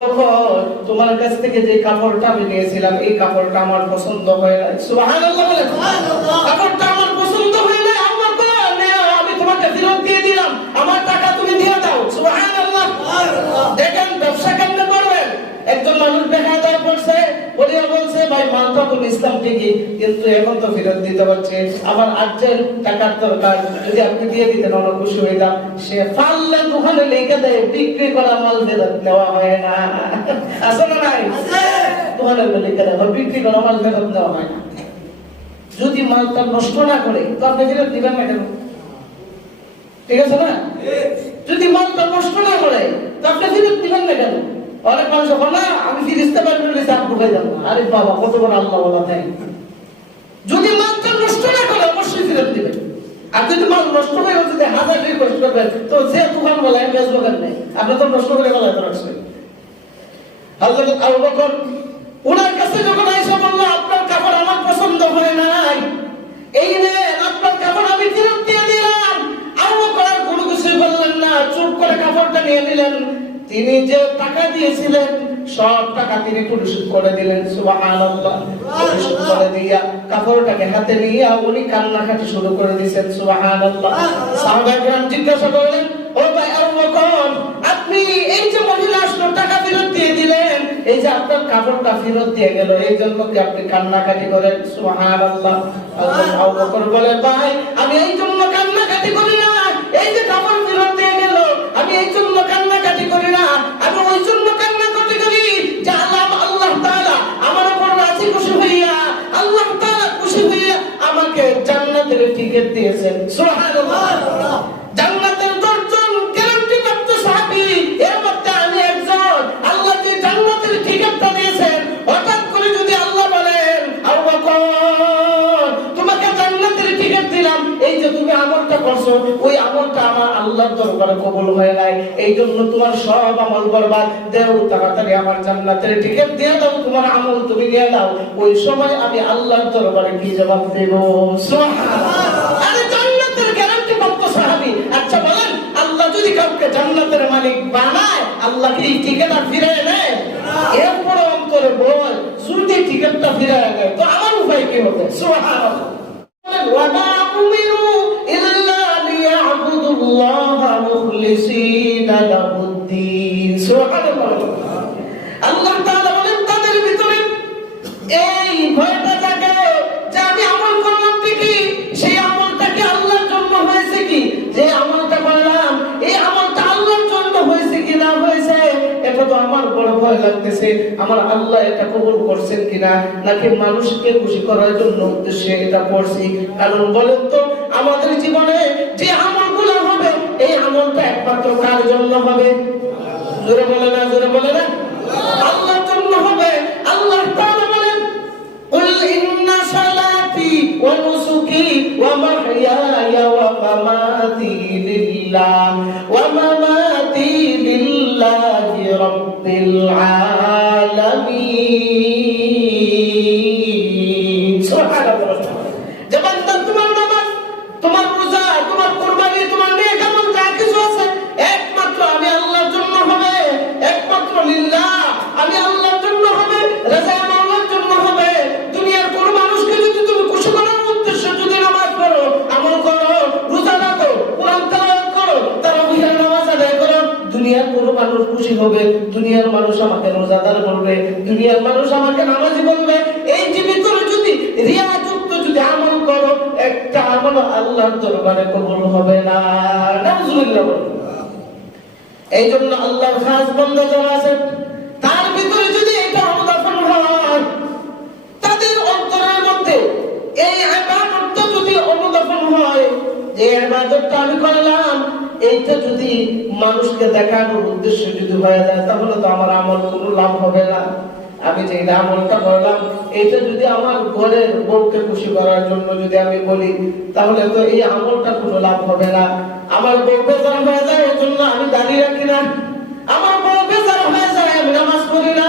তোমার কাছ থেকে যে কাপড়টা আমি নিয়েছিলাম এই কাপড়টা আমার পছন্দ হয় না। সুবহানাল্লাহ বলে কাপড়টা আমার পছন্দ হয় না, আমার আমি তোমাকে ফেরত দিয়ে দিলাম, আমার টাকা তুমি দিয়ে দাও। সুবহানাল্লাহ। দেখেন ব্যবসা কেমনে করবেন। একজন মানুষ বেকায়দায় পড়ছে, বলিয়া বলছে ভাই মালটা তো ইসলাম ঠিকই, কিন্তু এখন তো ফেরত দিতে পারছে, আমার আর্জেন্ট টাকার দরকার, যদি আপনি দিয়ে দিতেন অনেক খুশি হইতাম। সে পারলে দোকানে লিখে দেয় বিক্রি করা মাল ফেরত নেওয়া হয় না। আসলে নাই দোকানে লিখে দেয় বিক্রি করা মাল ফেরত নেওয়া হয় না। যদি মালটা নষ্ট না করে তো আপনি ফেরত দিবেন না কেন? ঠিক আছে না? যদি মালটা নষ্ট না করে তো আপনি ফেরত দিবেন না কেন? অনেক মানুষ বলে না আমি ফিরিস্তে পারবো না, চাপ ঢুকাই যাব না। আরে বাবা, কত বড় আল্লাহ বলা তাই। যদি মালটা নষ্ট না করে অবশ্যই ফেরত দিবেন। আর যদি মাল নষ্ট হয়ে যদি হাজার রিকোয়েস্ট করবেন তো যে দোকান বলে বেচবো কেন নেই, আপনি তো নষ্ট করে বলা তো রাখছেন। হযরত আবু বকর ওনার কাছে যখন আয়েশা বলল আপনার কাপড় আমার পছন্দ হয় নাই, এই নেন আপনার কাপড় আমি ফেরত দিয়ে দিলাম, আবু বকর আর কোনো কিছু বললেন না, চুপ করে কাপড়টা নিয়ে নিলেন। তিনি যে টাকা দিয়েছিলেন সব টাকা তিনি পরিশোধ করে দিলেন। সুবহানাল্লাহ। পরিশোধ করে দিয়া কাপড়টাকে হাতে নিয়ে উনি কান্নাকাটি শুরু করে দিয়েছেন। সুবহানাল্লাহ। সাহাবায়ে কেরাম জিজ্ঞাসা করলেন, ও ভাই আবু বকর, আপনি এই যে মহিলা আসলো টাকা ফেরত দিয়ে দিলেন, এই যে আপনার কাপড়টা ফেরত দিয়ে গেল, এই জন্য কি আপনি কান্নাকাটি করেন? সুবহানাল্লাহ। আবু বকর বলে, ভাই আমি এই জন্য কান্নাকাটি করি না, এই যে কাপড় ফেরত দিয়ে গেল আমি এই জন্য কান্নাকাটি করি না, আমি ওই জন্য কান্নাকাটি করি যে আল্লাহ তাআলা আমার উপর রাজি খুশি হইয়া, আল্লাহ তাআলা খুশি হইয়া আমাকে জান্নাতের টিকিট দিয়েছেন। সুবহানাল্লাহ। জান্নাতের দরজন গ্যারান্টি প্রাপ্ত সাহাবী, এর মধ্যে আমি একজন। আল্লাহ যে জান্নাতের টিকিটটা দিয়েছেন, হঠাৎ করে যদি আল্লাহ বলেন আবু বকর তোমাকে জান্নাতের টিকিট দিলাম, এই যে তুমি আমলটা করছো ওই আমলটা আমার আল্লাহর দরবারে কবুল হয় নাই, এই জন্য তোমার সব আমল বরবাদ, দেও তাড়াতাড়ি আমার জান্নাতের টিকিট দিয়ে দাও, তোমার আমল তুমি নিয়ে দাও। ওই সময় আমি আল্লাহর দরবারে কি জবাব দেব? সুবহানাল্লাহ। আরে জান্নাতের গ্যারান্টি প্রাপ্ত সাহাবী। আচ্ছা বলেন, আল্লাহ যদি কাউকে জান্নাতের মালিক বানায়, আল্লাহ কি টিকিট আর ফিরিয়ে নেয়? এরপরে অন্তরে বল, যদি টিকিটটা ফিরিয়ে নেয় তো আমার উপায় কি হবে? সুবহানাল্লাহ। ওয়ামা উমিরু ইল্লা লিয়াবুদুল্লাহা মুখলিসিনা লাহুদ্দিন। সুবহানাল্লাহ। আল্লাহ তাআলা বলেন তাদের ভিতরে এই ভয়টা জাগে যে আমি আমল করলাম ঠিকই, সেই আমলটা কি আল্লাহর জন্য হয়েছে কি? যে আমলটা করলাম এই আমলটা আল্লাহর জন্য হয়েছে কি না হয়েছে, এটা তো আমার বড় ভয় লাগতেছে। আমার আল্লাহ এটা কবুল করছেন কিনা, নাকি মানুষকে খুশি করার জন্য উদ্দেশ্যে এটা করছি? কারণ বলেন তো, আমাদের জীবনে যে আমলগুলো হবে এই আমলটা একমাত্র কার জন্য হবে? জোরে বলে না, জোরে বলে না, আল্লাহর জন্য হবে। আল্লাহ তাআলা বলেন, কুল ইন্না সালাতি ওয়া নুসুকি ওয়া মাহইয়ায়া ওয়া মামাতি লিল্লাহ ওয়া মামাতি লিল্লাহি রাব্বিল আলামিন। সুবহানাল্লাহ। যেমন তোমার নামাজ, তোমার রোজা, তোমার কুরবানি, তোমার নেক আমল যা কিছু আছে একমাত্র আমি আল্লাহর জন্য হবে, একমাত্র লিল্লাহ আমি আল্লাহর জন্য হবে, রাজা আল্লাহর জন্য হবে। দুনিয়ার কোন মানুষকে যদি তুমি খুশি করার উদ্দেশ্যে যদি নামাজ পড়ো, আমল করো, রোজা রাখো, কোরআন তেলাওয়াত করো, তারাবিহের নামাজ আদায় করো, দুনিয়ার কোন মানুষ খুশি হবে, দুনিয়ার মানুষ আমাকে রোজাদার বলবে, দুনিয়ার মানুষ আমাকে নামাজি বলবে। এই জীবিত যদি রিয়াযুক্ত যদি আমল করো, একটা আমল আল্লাহর দরবারে কবুল হবে না। নাউজুবিল্লাহ। এই জন্য আল্লাহর খাস বান্দা যারা আছেন তার ভিতরে যদি এটা অনুধাবন হয়, তাদের অন্তরের মধ্যে এই ইবাদতটা যদি অনুধাবন হয় যে ইবাদতটা আমি করলাম এইটা যদি মানুষকে দেখানোর উদ্দেশ্য যদি হয়ে যায়, তাহলে তো আমার আমল কোনো লাভ হবে না। আমি যে আমলটা করলাম এটা যদি আমার ঘরের বউকে খুশি করার জন্য যদি আমি বলি, তাহলে তো এই আমলটা কোনো লাভ হবে না। আমার বউ বেজার হয়ে যায় এই জন্য আমি দাঁড়িয়ে রাখি না, আমার বউ বেজার হয়ে যায় আমি নামাজ পড়ি না,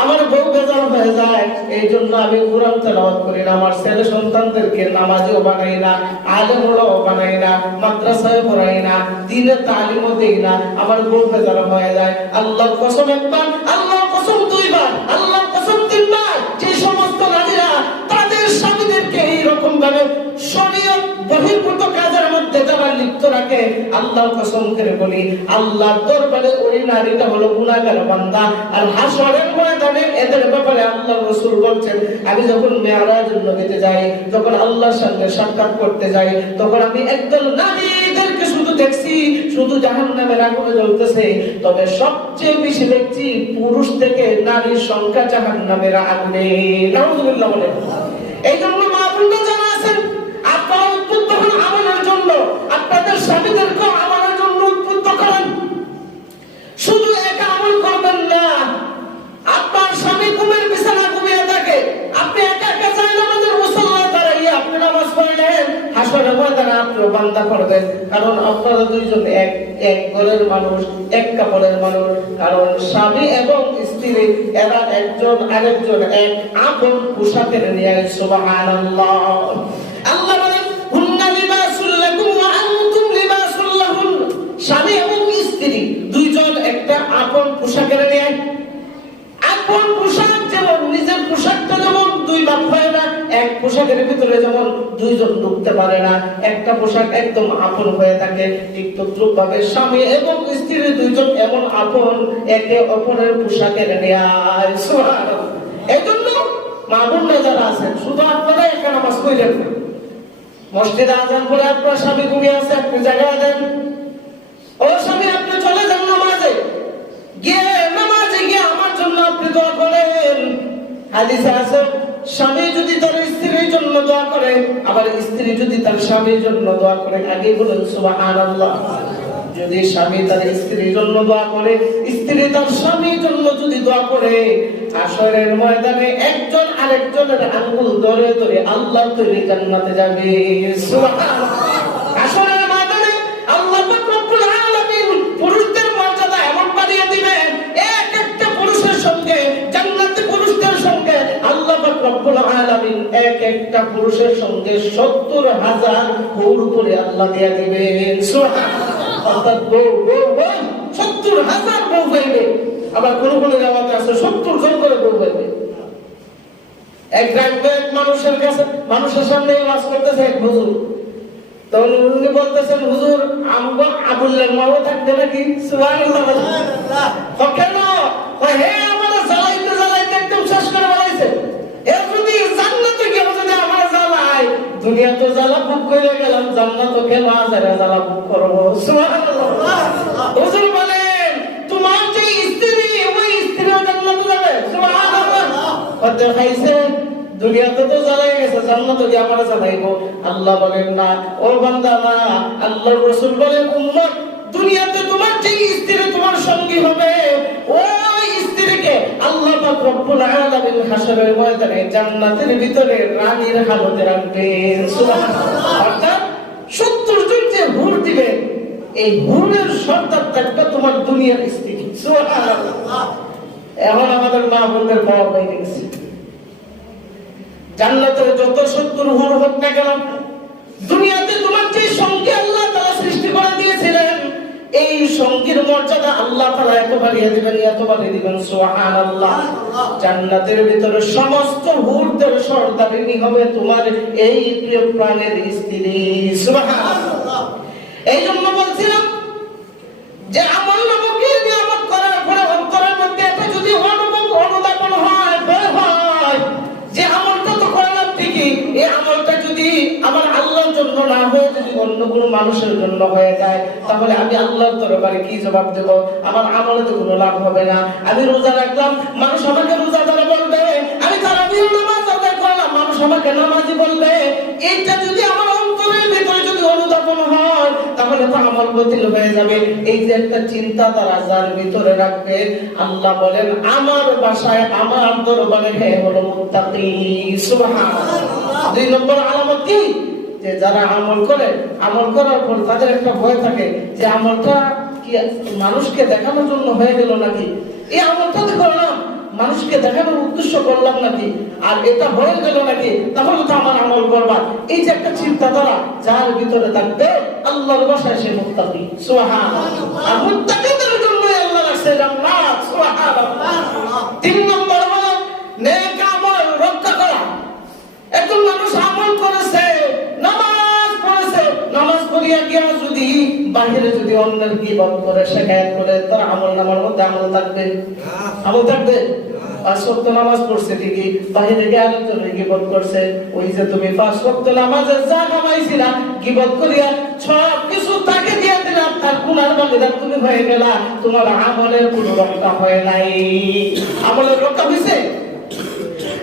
আমার বউ বেজার হয়ে যায় এই জন্য আমি কোরআন তেলাওয়াত করি না, আমার ছেলে সন্তানদেরকে নামাজিও বানাই না, আলেমও বানাই না, মাদ্রাসায় পড়াই না, দ্বীনের তালিমও দেই না, আমার বউ বেজার হয়ে যায়। আল্লাহর কসম একবার আল্লাহ আল্লাহর কসম করে বলি, আল্লাহর দরবারে ওই নারীটা হলো গুনাহগার বান্দা। আর হাসরের ময়দানে এদের ব্যাপারে আল্লাহর রাসূল বলছেন, আমি যখন মেরাজের নদীতে যাই, যখন আল্লাহর সামনে সাক্ষাৎ করতে যাই, তখন আমি একদল নারীদেরকে শুধু দেখছি, শুধু জাহান্নামের আগুনে জ্বলতেছে। তবে সবচেয়ে বেশি দেখছি পুরুষ থেকে নারীর সংখ্যা জাহান্নামের আগুনে। নাউযুবিল্লাহ বলেন। এই জন্য মা বোনরা যারা আছেন, আপনারা উদ্বুদ্ধ হন আমলের জন্য, আপনাদের স্বামীদেরকে আমলের জন্য উদ্বুদ্ধ করেন। শুধু একা আমল করবেন না। আপনার স্বামী ঘুমের বিছানা ঘুমিয়ে থাকে, আপনি একা একা চাই নামাজের মুসল্লায় দাঁড়াইয়া আপনি নামাজ পড়লেন, হাসরের ময়দানে আপনিও বান্দা করবেন। কারণ আপনারা দুইজন এক ঘরের মানুষ, এক কাপড়ের মানুষ। কারণ স্বামী এবং স্ত্রী এরা একজন আরেকজন এক আপন পোশাকের নিয়ে। সুবহানাল্লাহ। আল্লাহ বলেন, হুন্না লিবাসুল লাকুম ওয়া আনতুম লিবাসুল লাহুন। স্বামী এবং স্ত্রী দুইজন একটা আপন পোশাকের নিয়ে। আপন পোশাক যেমন নিজের পোশাকটা যেমন দুই ভাগ হয় না, এক পোশাকের ভিতরে যেমন দুইজন ঢুকতে পারে না, একটা পোশাক একদম আপন হয়ে থাকে, ঠিক তদ্রূপ ভাবে স্বামী এবং স্ত্রী দুইজন এমন আপন, একে অপরের পোশাকের ন্যায়। সুবহানাল্লাহ। এজন্য মা বোনরা যারা আছেন, শুধু আপনারা একা নামাজ পড়লেন না, মসজিদে আযান করে আপনার স্বামী ঘুমিয়ে আছে, আপনি জায়গা দেন। ও স্বামী, আপনি চলে যান নামাজে, গিয়ে নামাজে গিয়ে আমার জন্য আপনি দোয়া করেন। হাদিসে আছে, স্বামী যদি তার স্ত্রীর জন্য দোয়া করে, আবার স্ত্রী যদি তার স্বামীর জন্য দোয়া করে, আগে বলেন সুবহানাল্লাহ। যদি স্বামী তার স্ত্রীর জন্য দোয়া করে, স্ত্রী তার স্বামীর জন্য যদি দোয়া করে, হাসরের ময়দানে একজন আরেকজনের আঙ্গুল ধরে ধরে আল্লাহ তৈরি জান্নাতে যাবে। সুবহানাল্লাহ। হাসরের ময়দানে আল্লাহ পাক রব্বুল আলামিন পুরুষদের মর্যাদা এমন বাড়িয়ে দিবেন, এক একটা পুরুষের সঙ্গে জান্নাতে পুরুষদের সঙ্গে আল্লাহ পাক রব্বুল আলামিন এক একটা পুরুষের সঙ্গে ৭০,০০০ হুর করে আল্লাহ দিয়ে দিবেন। সুবহানাল্লাহ। অর্থাৎ বউ ৭০,০০০ বউ পাইবে। আবার কোন কোন জায়গাতে আছে ৭০ জন করে বউ পাইবে। এক গ্রামে এক মানুষের কাছে, মানুষের সামনে ওয়াজ করতেছে এক হুজুর। তখন উনি বলতেছেন, হুজুর আমগো আবুল্লাহর মাও থাকবে নাকি? সুবহানাল্লাহ। কেন? হে, আমার জ্বালাইতে জ্বালাইতে একদম শেষ করে বলাইছে। এর যদি জান্নাতে কেউ যদি আমার জ্বালায়, দুনিয়া তো জ্বালা ভোগ করে গেলাম, জান্নাত কেন আজারে জ্বালা ভোগ করবো? সুবহানাল্লাহ। হুজুর বলেন, তোমার যে স্ত্রী, ওই স্ত্রীও জান্নাতে যাবে। সুবহানাল্লাহ। কত খাইছে, দুনিয়াতে তো জ্বালাই গেছে, জান্নাতে কি আমার জ্বালাইবো? আল্লাহ বলেন না, ও বান্দা না। আল্লাহর রাসূল বলেন, উম্মত, দুনিয়াতে তোমার যে স্ত্রী তোমার সঙ্গী হবে, ওই স্ত্রীকে আল্লাহ পাক রব্বুল আলামিন হাসরের ময়দানে জান্নাতের ভিতরে রানীর হালতে রাখবেন। সুবহানাল্লাহ। অর্থাৎ ৭০ জন যে হুর দিবে, এই হুরের সর্দার থাকবে তোমার দুনিয়ার স্ত্রী। সুবহানাল্লাহ। এখন আমাদের মা বোনদের পাওয়ার বাইরে গেছে। জান্নাতের যত ৭০ হুর হোক না কেন, দুনিয়াতে তোমার যে সঙ্গী আল্লাহ তাআলা সৃষ্টি করে দিয়েছিলেন, এই সঙ্গীর মর্যাদা আল্লাহ তাআলা এত বাড়িয়ে দিবেন, এত বাড়িয়ে দিবেন। সুবহানাল্লাহ। জান্নাতের ভিতরে সমস্ত হুরদের সর্দারিনী হবে তোমার এই প্রিয় প্রাণের স্ত্রী। সুবহানাল্লাহ। এই জন্য বলছিলাম যে আমল নামকের নিয়ামত করার পরে অন্তরের মধ্যে এটা যদি অনুধাবন হয়, ভয় হয় যে আমলটা তো করলাম ঠিকই, এই আমলটা যদি আমার আল্লাহর জন্য না হয়ে যদি অন্য কোনো মানুষের জন্য হয়ে যায়, তাহলে আমি আল্লাহর দরবারে কি জবাব দেব? আমার আমলে তো কোনো লাভ হবে না। আমি রোজা রাখলাম, মানুষ আমাকে রোজাদার বলবে। আমি তারাবির নামাজ আদায় করলাম, মানুষ আমাকে নামাজি বলবে। এইটা যদি আমার অন্তরের ভিতরে যদি অনুধাবন হয়, তাহলে তো আমল বাতিল হয়ে যাবে। এই যে একটা চিন্তা তারা যার ভিতরে রাখবে, আল্লাহ বলেন আমার বাসায় আমার দরবারে হে হলো মুত্তাকি। সুবহানাল্লাহ। ২ নম্বর আলামত কি? যে যারা আমল করে, আমল করার পর তাদের একটা ভয় থাকে যে আমলটা কি মানুষকে দেখানোর জন্য হয়ে গেল নাকি, এই আমলটা তো করলাম মানুষকে দেখানোর উদ্দেশ্য করলাম নাকি, আর এটা হয়ে গেল নাকি, তাহলে তো আমার আমল বরবাদ। এই যে একটা চিন্তাধারা যার ভিতরে থাকবে, আল্লাহর বাসায় সে মুত্তাকি। সুবহানাল্লাহ। আর মুত্তাকিদের জন্য আল্লাহ রাখছে জান্নাত। সুবহানাল্লাহ। ৩ নম্বর হলো নেক আমল রক্ষা করা। একজন মানুষ আমল করেছে, নামাজ পড়েছে, নামাজ পড়িয়া গিয়া যদি বাহিরে অন্যের গীবত করে শিকায়ত করে তার আমলনামার মধ্যে আমল থাকবে? আমল থাকবে? 5 ওয়াক্ত নামাজ পড়ছে ঠিকই, বাইরে গিয়ে আরেকজনের গীবত করছে। ওই যে তুমি 5 ওয়াক্ত নামাজে যা কামাইছিলা গীবত করিয়া সব কিছু তাকে দিয়ে দিলাম, তার গুনার ভাগীদার তুমি হয়ে গেলা, তোমার আমলের কোনো রক্ষা হয় নাই। আমলের রক্ষা হইছে?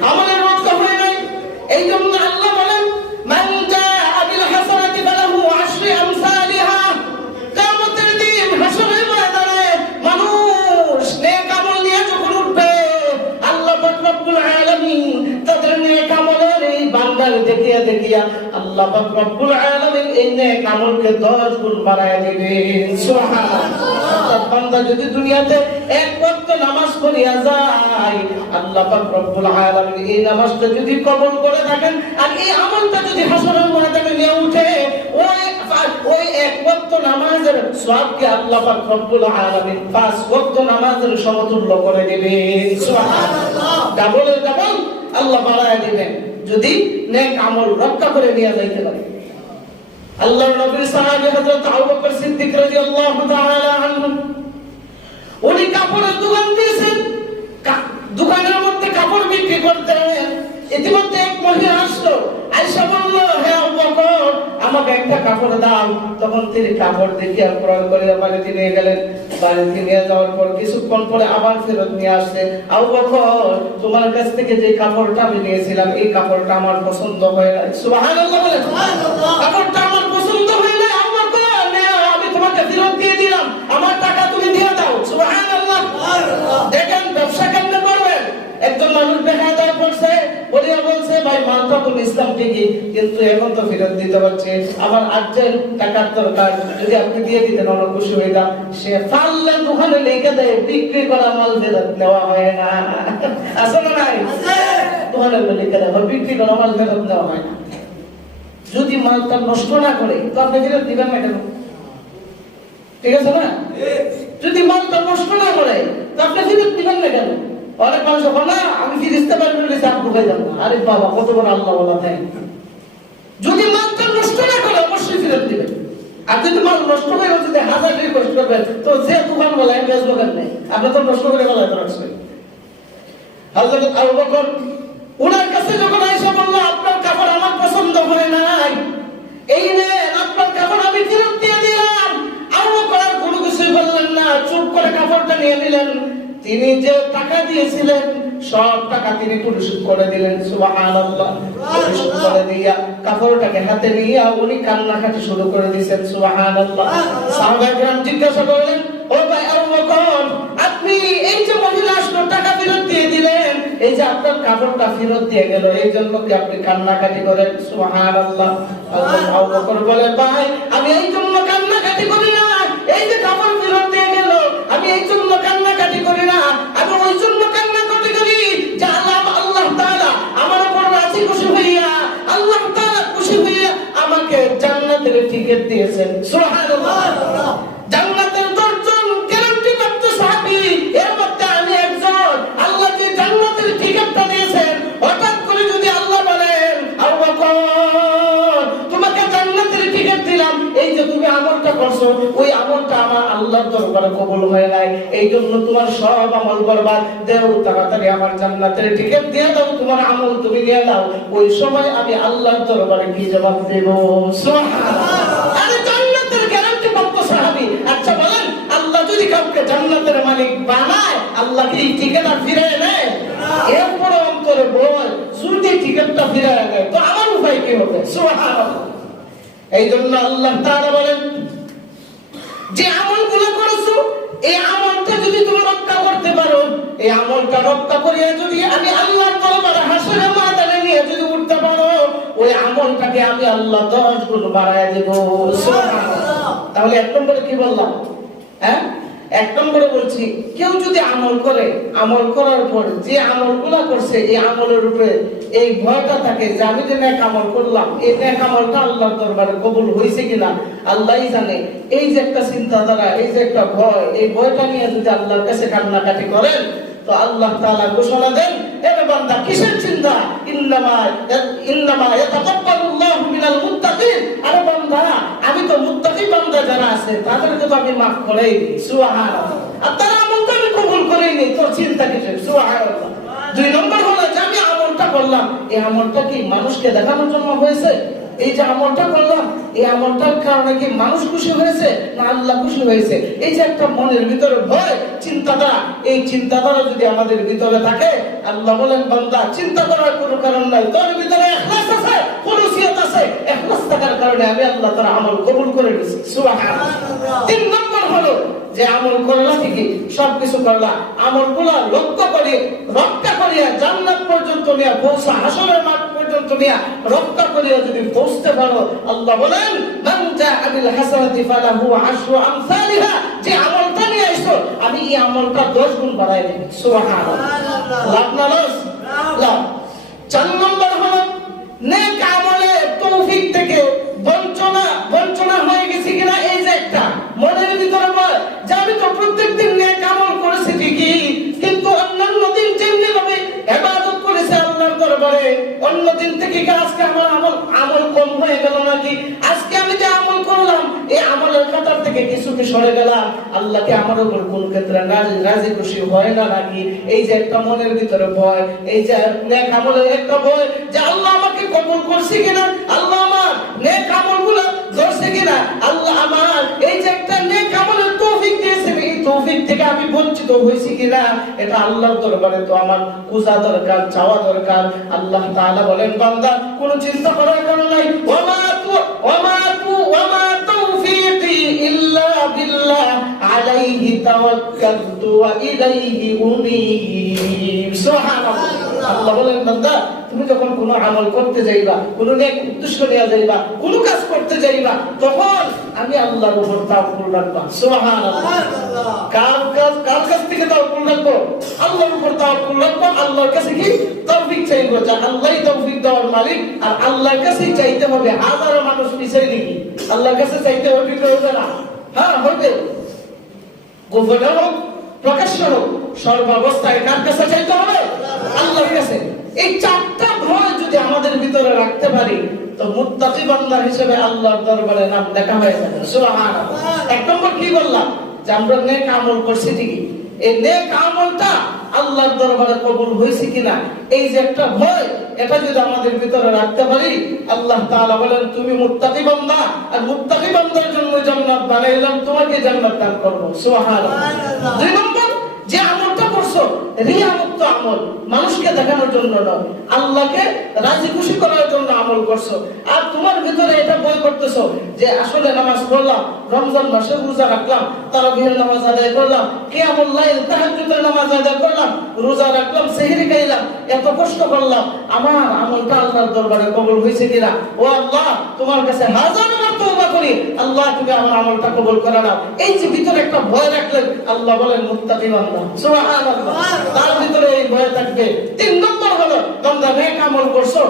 আমলের রক্ষা হয় নাই। এই জন্য আল্লাহ বলেন মান জাআ বিল হাসানাতি ফালাহু আশরু আমসালিহা। কিয়ামতের দিন হাসরের ময়দানে মানুষ নেক আমল নিয়ে যখন উঠবে, আল্লাহ পাক রব্বুল আলামিন তাদের নেক আমলের এই বান্দার দেখিয়া দেখিয়া আল্লাহ পাক রব্বুল আলামিন এই নেক আমলকে 10 গুণ বাড়ায় দিবেন। সুবহানাল্লাহ। বান্দা যদি দুনিয়াতে এক ওয়াক্ত নামাজ পড়িয়া যায়, আল্লাহ পাক রব্বুল আলামিন এই নামাজটা যদি কবুল করে থাকেন আর এই আমলটা যদি হাসরের ময়দানে নিয়ে উঠে, ওই এক ওয়াক্ত নামাজের সওয়াবকে আল্লাহ পাক রব্বুল আলামিন 5 ওয়াক্ত নামাজের সমতুল্য করে দিবেন। সুবহানাল্লাহ। ডাবলের ডাবল আল্লাহ বাড়ায় দিবেন যদি নেক আমল রক্ষা করে নিয়ে যাইতে পারে। আল্লাহর নবী সাহাবী হযরত আবু বকর সিদ্দিক রাদিয়াল্লাহু তাআলা আনহু উনি কাপড়ের দোকান দিয়েছেন, দোকানের মধ্যে কাপড় বিক্রি করতেন। ইতিমধ্যে এক মহিলা আসলো, আয়েশা বলল, হে আবু বকর আমাকে একটা কাপড় দাও। তখন তিনি কাপড় দেখিয়া ক্রয় করে বাড়িতে নিয়ে গেলেন। বাড়িতে নিয়ে যাওয়ার পর কিছুক্ষণ পরে আবার ফেরত নিয়ে আসছে, আবু বকর তোমার কাছ থেকে যে কাপড়টা আমি নিয়েছিলাম এই কাপড়টা আমার পছন্দ হয় নাই। সুবহানাল্লাহ বলেন। সুবহানাল্লাহ। কাপড়টা আমার পছন্দ হয় নাই, আবু বকর আমি তোমাকে ফেরত দিয়ে দিলাম, আমার টাকা তুমি দিয়ে দাও। সুবহানাল্লাহ। সুবহানাল্লাহ। দেখেন ব্যবসা কেমনে করবেন। একজন মানুষ বেকায়দায় পড়ছে, বলিয়া বলছে ভাই মালটা তো ইসলাম ঠিকই, কিন্তু এখন তো ফেরত দিতে পারছে, আমার আর্জেন্ট টাকার দরকার, যদি আপনি দিয়ে দিতেন অনেক খুশি হইতাম। সে ফাললে দোকানে লিখে দেয় বিক্রি করা মাল ফেরত নেওয়া হয় না। আছে না নাই? দোকানে লিখে দেয় বিক্রি করা মাল ফেরত নেওয়া হয় না। যদি মালটা নষ্ট না করে তো আপনি ফেরত দিবেন না কেন? ঠিক আছে না? যদি মালটা নষ্ট না করে তো আপনি ফেরত দিবেন না কেন? অনেক মানুষ বলে না আমি ফিরিস্তে পারবো না, চাপ ঢুকে যাবো। আরে বাবা কত বড় আল্লাহ বলা তাই। যদি মালটা নষ্ট না করে অবশ্যই ফেরত দিবেন। আর যদি মাল নষ্ট করে যদি 1000 রিকোয়েস্ট করবেন তো যে দোকান বলায় বেচবো কেন? আপনি তো নষ্ট করে বলায় রাখছেন। হযরত আবু বকর ওনার কাছে যখন আয়েশা বলল আপনার কাপড় আমার পছন্দ হয় নাই, এই নেন আপনার কাপড় আমি ফেরত দিয়ে দিলাম, আবু বকর আর কোনো কিছুই বললেন না, চুপ করে কাপড়টা নিয়ে নিলেন। তিনি যে টাকা দিয়েছিলেন সব টাকা তিনি পরিশোধ করে দিলেন। সুবহানাল্লাহ। পরিশোধ করে দিয়া কাপড়টাকে হাতে নিয়ে উনি কান্নাকাটি শুরু করে দিয়েছেন। সুবহানাল্লাহ। সাহাবায়ে কেরাম জিজ্ঞাসা করলেন, ও ভাই আবু বকর আপনি এই যে মহিলা আসলো টাকা ফেরত দিয়ে দিলেন, এই যে আপনার কাপড়টা ফেরত দিয়ে গেল এই জন্য কি আপনি কান্নাকাটি করেন? সুবহানাল্লাহ। আবু বকর বলে ভাই আমি এই জন্য কান্নাকাটি করি না, এই যে কাপড় ফেরত দিয়ে গেল আমি এই জন্য কান্নাকাটি করি না, আমি ওই জন্য কান্নাকাটি করি যে আল্লাহ তাআলা আমার উপর রাজি খুশি হইয়া আল্লাহ তাআলা খুশি হইয়া আমাকে জান্নাতের টিকিট দিয়েছেন। সুবহানাল্লাহ। জান্নাতের 10 জন গ্যারান্টি প্রাপ্ত সাহাবী, এর মধ্যে আমি একজন। আল্লাহ যে জান্নাতের টিকিটটা দিয়েছেন, হঠাৎ করে যদি আল্লাহ বলেন আবু বকর তোমাকে জান্নাতের টিকিট দিলাম, এই যে তুমি আমলটা করছো ওই আমলটা আমার আল্লাহর দরবারে কবুল হয় নাই, এই জন্য তোমার সব আমল বরবাদ, দেও তাড়াতাড়ি আমার জান্নাতের টিকিট দিয়ে দাও, তোমার আমল তুমি নিয়ে নাও। ওই সময় আমি আল্লাহর দরবারে কি জবাব দেব? সুবহানাল্লাহ। আরে জান্নাতের গ্যারান্টি প্রাপ্ত সাহাবী। আচ্ছা বলেন আল্লাহ যদি কাউকে জান্নাতের মালিক বানায় আল্লাহ কি টিকিটটা ফিরিয়ে নেয়? এরপর অন্তরে বল যদি টিকিটটা ফিরিয়ে নেয় তো আমার উপায় কি হবে? সুবহানাল্লাহ। এই জন্য আল্লাহ তাআলা বলেন যে আমলগুলো করেছো এই আমলটা যদি তুমি রক্ষা করতে পারো, এই আমলটা রক্ষা করিয়া যদি আমি আল্লাহর দরবারে হাসরের ময়দানে নিয়ে যদি উঠতে পারো, ওই আমলটাকে আমি আল্লাহ 10 গুণ বাড়ায় দেব। সুবহানাল্লাহ। তাহলে এক নম্বরে কি বললাম? হ্যাঁ, এক নম্বরে বলছি কেউ যদি আমল করে, আমল করার পর যে আমলগুলো করছে এই আমলের উপরে এই ভয়টা থাকে যে আমি যে নেক আমল করলাম এই নেক আমলটা আল্লাহর দরবারে কবুল হইছে কিনা আল্লাহই জানে। এই যে একটা চিন্তাধারা, এই যে একটা ভয়, এই ভয়টা নিয়ে যদি আল্লাহর কাছে কান্নাকাটি করেন তো আল্লাহ তাআলা ঘোষণা দেন এর বান্দা কিসের চিন্তা? ইন্নামা ইয়াতাকাব্বালুল্লাহু মিনাল মুত্তাকিন। আরে বান্দা, আমি তো মুত্তাকি বান্দা যারা আছে তাদেরকে তো আমি মাফ করেই দিই, সুবহানাল্লাহ। আর তারা আমলটা আমি কবুল করেই নিই, তোর চিন্তা কিসের? সুবহানাল্লাহ। 2 নম্বর হলো যে আমি আমলটা করলাম, এই আমলটা কি মানুষকে দেখানোর জন্য হয়েছে? এই যে আমলটা করলাম, এই আমলটার কারণে কি মানুষ খুশি হয়েছে না আল্লাহ খুশি হয়েছে? এই যে একটা মনের ভিতরে ভয়, চিন্তাধারা, এই চিন্তাধারা যদি আমাদের ভিতরে থাকে, আল্লাহ বলেন বান্দা চিন্তা করার কোনো কারণ নাই, তোর ভিতরে ইখলাস আছে, খুলুসিয়ত আছে, ইখলাস থাকার কারণে আমি আল্লাহ তার আমল কবুল করে নিয়েছি, সুবহানাল্লাহ। 3 নম্বর হলো যে আমল করলা ঠিকই, সবকিছু করলা, আমলগুলা লক্ষ্য করে রক্ষা করিয়া জান্নাত পর্যন্ত নিয়ে পৌঁছা, হাসরের মাঠ পর্যন্ত নিয়ে রক্ষা করিয়া যদি পৌঁছতে পারো, আল্লাহ বলেন মান জাআ বিল হাসানাতি ফালাহু আশরু আমসালিহা। যে আমলটা নিয়ে আইছো আমি এই আমলটা 10 গুণ বাড়াই দেব, সুবহানাল্লাহ। লাভ না লস? লাভ। 4 নম্বর হলো নেক আমলে তৌফিক থেকে বঞ্চনা হয়ে গেছে কিনা, এই যে একটা মনের ভিতরে বলে যে আমি তো প্রত্যেকদিন নেক আমল করেছি ঠিকই, কিন্তু অন্যান্য দিন যেমনি ভাবে ইবাদত করেছে আল্লাহর দরবারে, অন্য দিন থেকে কি আজকে আমার আমল কম হয়ে গেল নাকি? আজকে আমি যে আমল করলাম এই আমলের কাতার থেকে কিছু কি সরে গেলাম, আল্লাহকে আমার উপর কোন ক্ষেত্রে রাজি খুশি হয় না নাকি? এই যে একটা মনের ভিতরে ভয়, এই যে নেক আমলের একটা ভয় যে আল্লাহ আমাকে কবুল করছে কিনা, আল্লাহ আমার নেক আমলগুলো ধরছে কিনা, আল্লাহ আমার এই যে একটা নেক আমলের তৌফিক দিয়েছে, এই তৌফিক থেকে আমি বঞ্চিত হইছি কিনা, এটা আল্লাহর দরবারে তো আমার খোঁজা দরকার, চাওয়া দরকার। আল্লাহ তাআলা বলেন বান্দা কোনো চিন্তা করার কারণ নাই, ওয়ামা তৌফিকি ইল্লা বিল্লাহ আলাইহি তাওয়াক্কালতু ওয়া ইলাইহি উনীব, সুবহানাল্লাহ। আল্লাহ বলেন বান্দা তুমি যখন কোনো আমল করতে যাইবা, কোনো নেক উদ্দেশ্য নিয়ে যাইবা, কোনো কাজ করতে যাইবা, তখন আমি আল্লাহর উপর তাওয়াক্কুল রাখবা, সুবহানাল্লাহ। কার কাছ থেকে তাওয়াক্কুল রাখবো? আল্লাহর উপর তাওয়াক্কুল রাখবো, আল্লাহর কাছে কি তৌফিক চাইবো, যে আল্লাহই তৌফিক দেওয়ার মালিক, আর আল্লাহর কাছেই চাইতে হবে। হাজারো মানুষ পিছাই নাকি আল্লাহর কাছে চাইতে হবে কি হবে না? হ্যাঁ হবে, গোপনে হোক প্রকাশ্য হোক, সর্বাবস্থায় কার কাছে চাইতে হবে? আল্লাহর কাছে। এই 4টা ভয় যদি আমাদের ভিতরে রাখতে পারি তো মুত্তাকি বান্দা হিসেবে আল্লাহর দরবারে নাম লেখা হয়ে যাবে, সুবহানাল্লাহ। 1 নম্বর কি বললাম যে আমরা নেক আমল করছি ঠিকই, এই নেক আমলটা আল্লাহর দরবারে কবুল হয়েছে কিনা, এই যে একটা ভয়, এটা যদি আমাদের ভিতরে রাখতে পারি, আল্লাহ তাআলা বলেন তুমি মুত্তাকি বান্দা, আর মুত্তাকি বান্দার জন্য জান্নাত বানাইলাম, তোমাকে জান্নাত দান করব, সুবহানাল্লাহ। 2 নম্বর যে আমলটা করছো রিয়া মুক্ত আমল, মানুষকে দেখানোর জন্য নয়, আল্লাহকে রাজি খুশি করার জন্য আমল করছো। আর তোমার ভিতরে এটা ভয় করতেছো যে আসলে নামাজ পড়লাম, রমজান মাসে রোজা রাখলাম, তারাবিহের নামাজ আদায় করলাম, কিয়ামুল লাইল তাহাজ্জুদের নামাজ আদায় করলাম, রোজা রাখলাম, সেহরি খাইলাম, এত কষ্ট করলাম, আমার আমলটা আল্লাহর দরবারে কবুল হয়েছে কিনা? ও আল্লাহ তোমার কাছে হাজারবার তওবা করি, আল্লাহ তুমি আমার আমলটা কবুল করে নাও। এই যে ভিতরে একটা ভয় রাখলেন, আল্লাহ বলেন মুত্তাকি বান্দা, সুবহানাল্লাহ, তার ভিতরে এই ভয় থাকবে। 3 নম্বর হলো তোমরা নেক আমল করছো,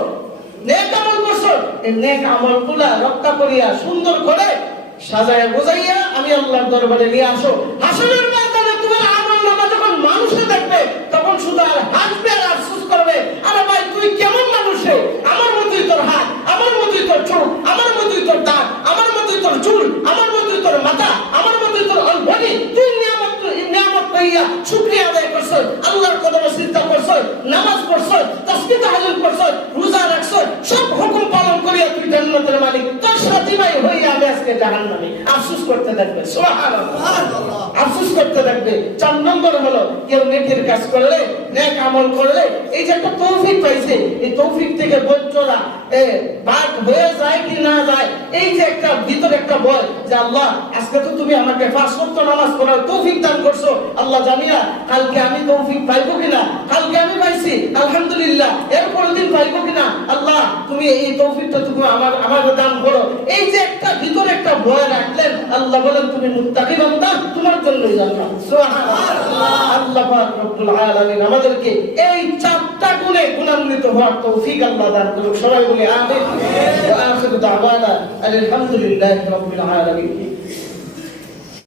নেক আমল করছো, এই নেক আমলগুলা রক্ষা করিয়া সুন্দর করে সাজায়া গোছাইয়া আমি আল্লাহর দরবারে নিয়ে আসো। হাসরের ময়দানে তোমার আমলনামা যখন মানুষে দেখবে তখন শুধু আর হাসবে আর আফসোস করবে, আরে ভাই তুই কেমন মানুষ রে, আমার মতোই তোর হাত, আমার মতোই তোর চোখ, আমার মতোই তোর দাঁত, আমার মতোই তোর চুল, আমার মতোই তোর মাথা, আমার মতোই তোর অঙ্গনি, তুই নিয়ামত পাইয়া শুকরিয়া আদায় করছ, আল্লাহর কদমে সিজদা করছ, নামাজ পড়ছ, তাসবিহ তাহলিল করছ, রোজা রাখছ, সব হুকুম পালন করিয়া তুই জান্নাতের মালিক, তোর সাথী ভাই হইয়া আমি আজকে জাহান্নামে। আফসোস করতে থাকবে, সুবহানাল্লাহ, আফসোস করতে থাকবে। 4 নম্বর হলো কেউ নেকের কাজ করলে, নেক আমল করলে, এই যে একটা তৌফিক পাইছে, এই তৌফিক থেকে বঞ্চনা বাদ হয়ে যায় কি না যায়, এই যে একটা ভিতরে একটা ভয় যে আল্লাহ আজকে তো তুমি আমাকে 5 ওয়াক্ত নামাজ পড়ার তৌফিক দান করছো, আল্লাহ জানি না কালকে আমি তৌফিক পাইবো কিনা, কালকে আমি পাইছি আলহামদুলিল্লাহ, এরপরের দিন পাইবো কিনা, আল্লাহ তুমি এই তৌফিকটা তুমি আমাকে দান করো। এই যে একটা ভিতরে একটা ভয় রাখলেন, আল্লাহ বলেন তুমি মুত্তাকি বান্দা, তোমার জন্যই জান্নাত, সুবহানাল্লাহ। আল্লাহ পাক রব্বুল আলামিন আমাদেরকে এই 4টা গুণে গুণান্বিত হওয়ার তৌফিক আল্লাহ দান করুক। সবাই বলি আমিন। ওয়া আখিরু দাওয়ানা আলহামদুলিল্লাহি রাব্বিল আলামিন।